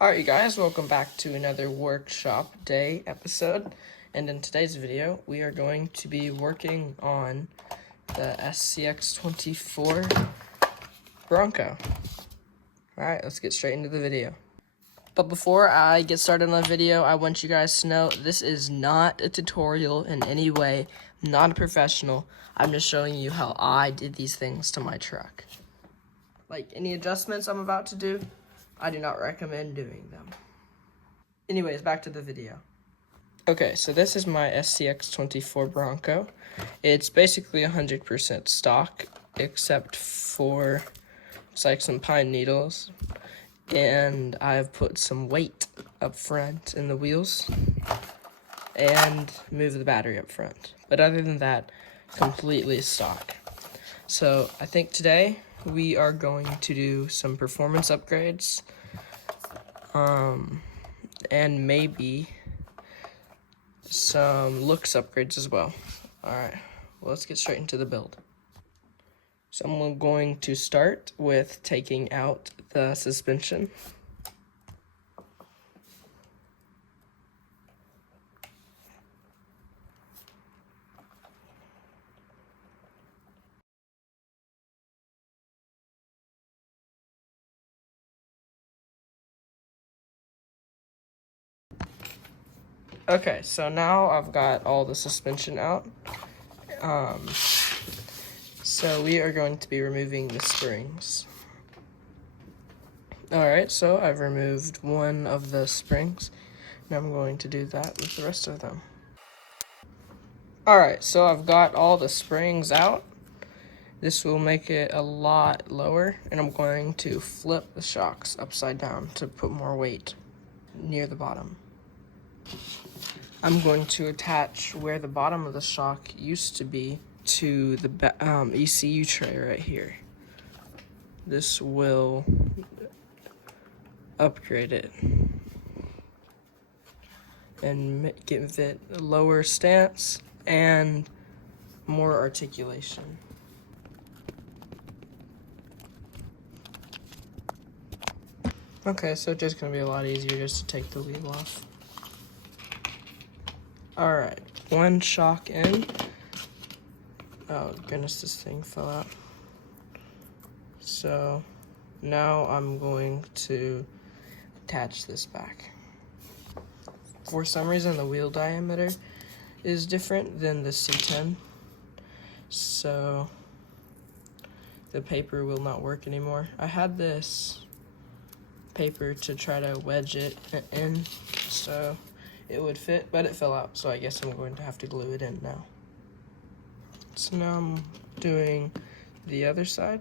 Alright, you guys, welcome back to another workshop day episode. And in today's video, we are going to be working on the SCX24 Bronco. Alright, let's get straight into the video. But before I get started on the video, I want you guys to know this is not a tutorial in any way. I'm not a professional. I'm just showing you how I did these things to my truck. Like, any adjustments I'm about to do, I do not recommend doing them. Anyways, back to the video. Okay, so this is my SCX24 Bronco. It's basically 100% stock, except for, it's like some pine needles. And I've put some weight up front in the wheels and moved the battery up front. But other than that, completely stock. So I think today we are going to do some performance upgrades, and maybe some looks upgrades as well. Alright, well, let's get straight into the build. So I'm going to start with taking out the suspension. Okay, so now I've got all the suspension out. So we are going to be removing the springs. Alright, so I've removed one of the springs. Now I'm going to do that with the rest of them. Alright, so I've got all the springs out. This will make it a lot lower, and I'm going to flip the shocks upside down to put more weight near the bottom. I'm going to attach where the bottom of the shock used to be to the ECU tray right here. This will upgrade it and give it a lower stance and more articulation. Okay, so it's just gonna be a lot easier just to take the wheel off. Alright, one shock in. Oh goodness, this thing fell out. So now I'm going to attach this back. For some reason, the wheel diameter is different than the C10. So the paper will not work anymore. I had this paper to try to wedge it in so it would fit, but it fell out, so I guess I'm going to have to glue it in now. So now I'm doing the other side.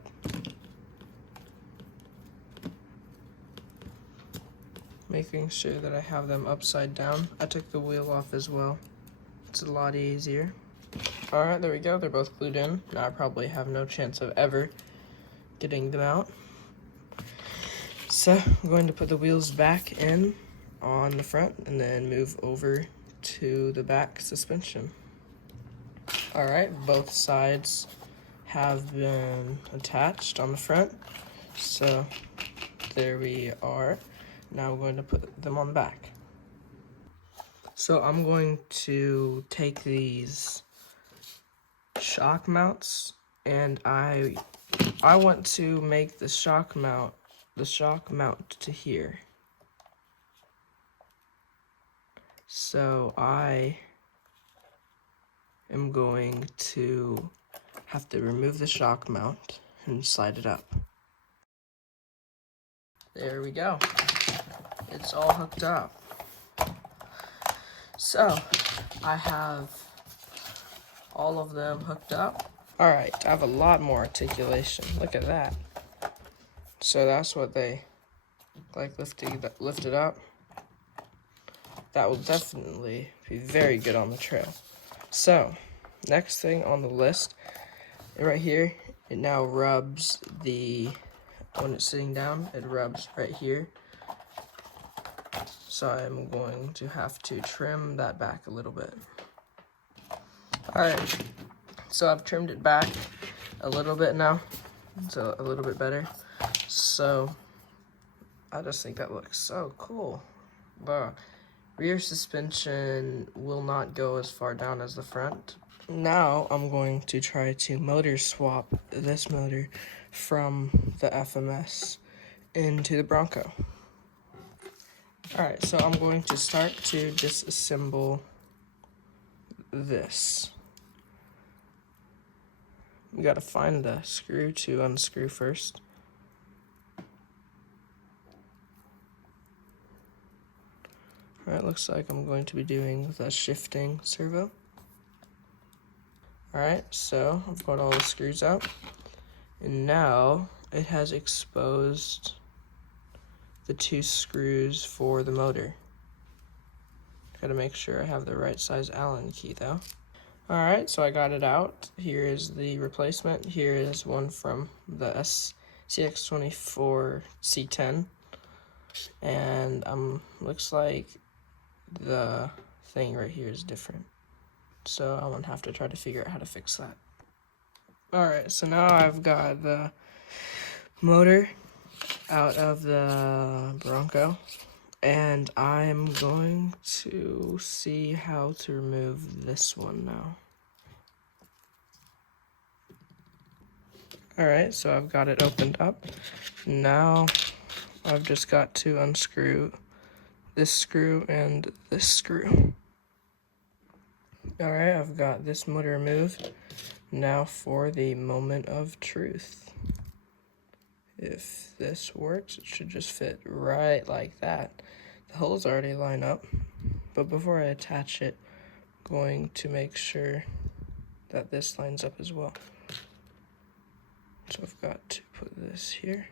Making sure that I have them upside down. I took the wheel off as well. It's a lot easier. Alright, there we go. They're both glued in. Now I probably have no chance of ever getting them out. So I'm going to put the wheels back in on the front and then move over to the back suspension. Alright, both sides have been attached on the front. So there we are. Now I'm going to put them on the back. So I'm going to take these shock mounts, and I want to make the shock mount to here. So I am going to have to remove the shock mount and slide it up. There we go. It's all hooked up. So I have all of them hooked up. Alright, I have a lot more articulation. Look at that. So that's what they like lifted up. That will definitely be very good on the trail. So, next thing on the list, right here, it now rubs when it's sitting down, it rubs right here. So I'm going to have to trim that back a little bit. Alright, so I've trimmed it back a little bit now, so a little bit better. So I just think that looks so cool. The rear suspension will not go as far down as the front. Now I'm going to try to motor swap this motor from the FMS into the Bronco. Alright, so I'm going to start to disassemble this. We gotta find the screw to unscrew first. Alright, looks like I'm going to be doing the shifting servo. Alright, so I've got all the screws out. And now it has exposed the 2 screws for the motor. Gotta make sure I have the right size Allen key though. Alright, so I got it out. Here is the replacement. Here is one from the CX24 C10. And looks like the thing right here is different. So I'm gonna have to try to figure out how to fix that. Alright, so now I've got the motor out of the Bronco, and I'm going to see how to remove this one now. Alright, so I've got it opened up. Now I've just got to unscrew this screw and this screw. Alright, I've got this motor removed. Now for the moment of truth. If this works, it should just fit right like that. The holes already line up, but before I attach it, I'm going to make sure that this lines up as well. So I've got to put this here.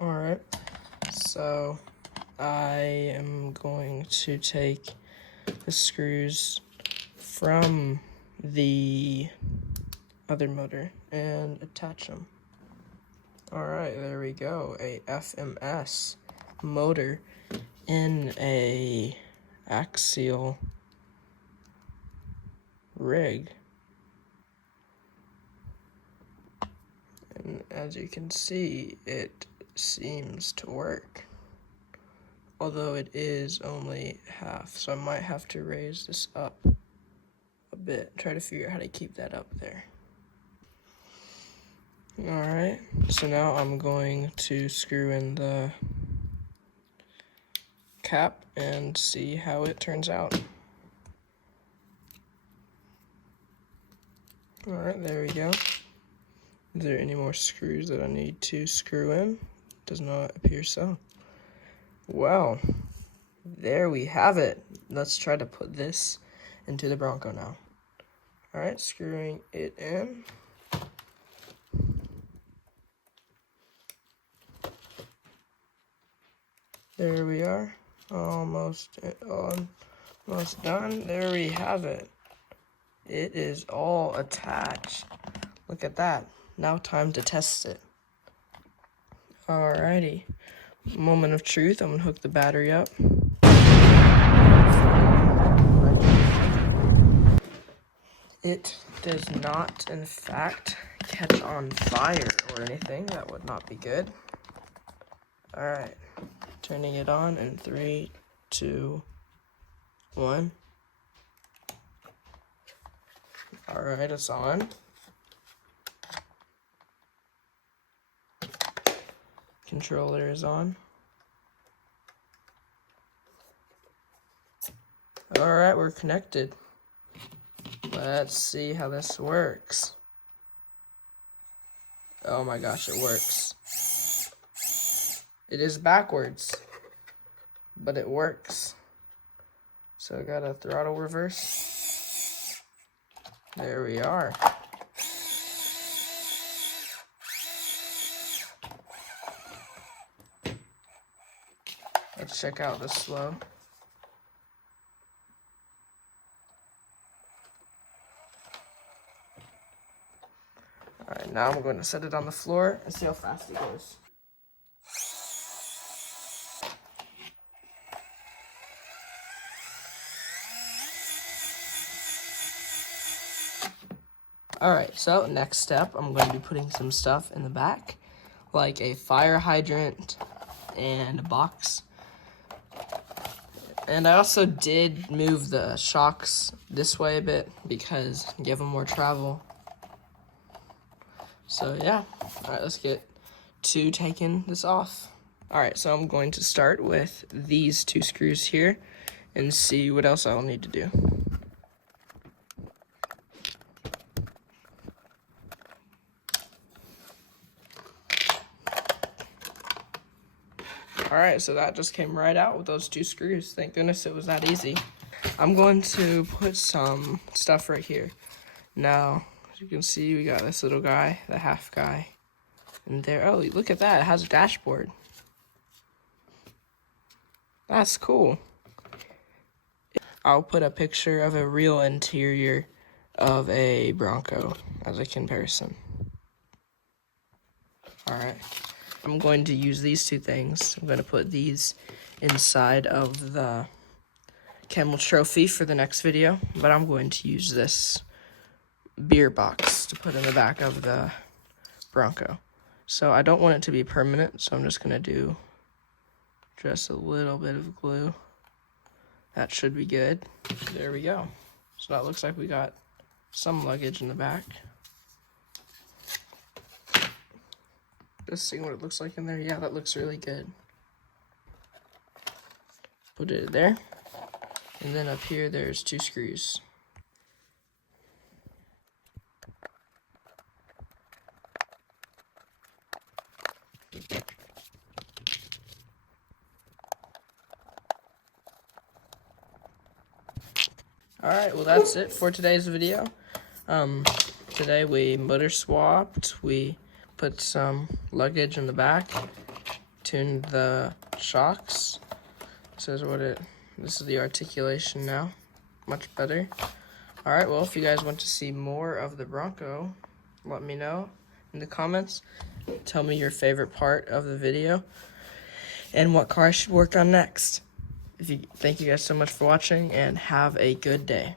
Alright, so I am going to take the screws from the other motor and attach them. Alright, there we go, a FMS motor in a axial rig. And as you can see, it seems to work. Although it is only half, so I might have to raise this up a bit, try to figure out how to keep that up there. Alright, so now I'm going to screw in the cap and see how it turns out. Alright, there we go. Is there any more screws that I need to screw in? Does not appear so. Well, there we have it. Let's try to put this into the Bronco now. Alright, screwing it in. There we are. Almost done. There we have it. It is all attached. Look at that. Now time to test it. Alrighty. Moment of truth. I'm gonna hook the battery up. It does not, in fact, catch on fire or anything. That would not be good. Alright. Turning it on in 3, 2, 1. Alright, it's on. Controller is on. Alright, we're connected. Let's see how this works. Oh my gosh, it works. It is backwards, but it works. So I got a throttle reverse. There we are. Let's check out the slow. Alright, now I'm going to set it on the floor and see how fast it goes. Alright, so next step, I'm going to be putting some stuff in the back, like a fire hydrant and a box. And I also did move the shocks this way a bit because give them more travel. So yeah, alright, let's get to taking this off. Alright, so I'm going to start with these 2 screws here and see what else I'll need to do. Alright, so that just came right out with those 2 screws. Thank goodness it was that easy. I'm going to put some stuff right here. Now, as you can see, we got this little guy, the half guy. And there, oh, look at that, it has a dashboard. That's cool. I'll put a picture of a real interior of a Bronco as a comparison. Alright, I'm going to use these 2 things. I'm going to put these inside of the camel trophy for the next video, but I'm going to use this beer box to put in the back of the Bronco. So I don't want it to be permanent, so I'm just going to do just a little bit of glue. That should be good. There we go. So that looks like we got some luggage in the back. Just seeing what it looks like in there. Yeah, that looks really good. Put it there. And then up here, there's 2 screws. Alright, well that's it for today's video. Today we motor swapped, we put some luggage in the back, tuned the shocks. This is the articulation now, much better. Alright, well if you guys want to see more of the Bronco, let me know in the comments. Tell me your favorite part of the video and what car I should work on next. Thank you guys so much for watching and have a good day.